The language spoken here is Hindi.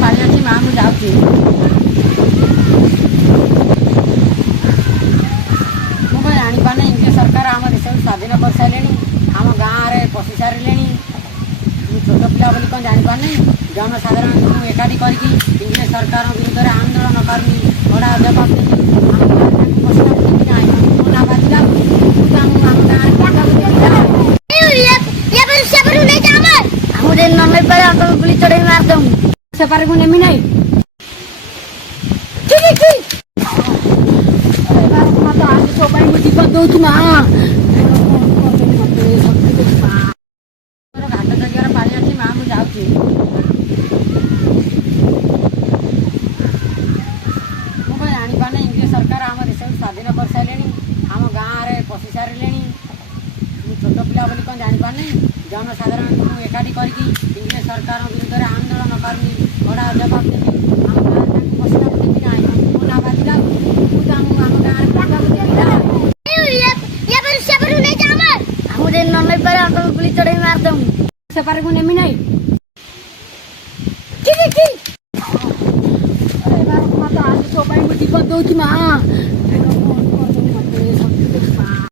पानी अच्छी माँ मुझे जाऊँगी मुझे जापारे इंग्लिश सरकार आम देश स्वाधीन कर सारे आम गाँव में पशि सारे छोट पिला बोली कौन जापारे जनसाधारण एकाठी करके इंग्लिश सरकार विरुद्ध में आंदोलन करनी बड़ा जवाब देवी गुली चढ़े मार दू सेपारे को नेमी नहीं आज सब जीवन दौर माँ घाट जगह पानी अच्छी माँ मुझे जाऊँगी मुझे जापारे इंग्लिश सरकार आम देश स्वाधीन कर सारे आम गाँव में पशि सारे छोट पिला बोली कौन जापारे जनसाधारण एकाठी करके इंग्लिश सरकार विरुद्ध में आंदोलन करनी बड़ा जवाब देवी गुली चढ़े मार दू सेपारे को नेमी नहीं आज सब जीवन दौर माँ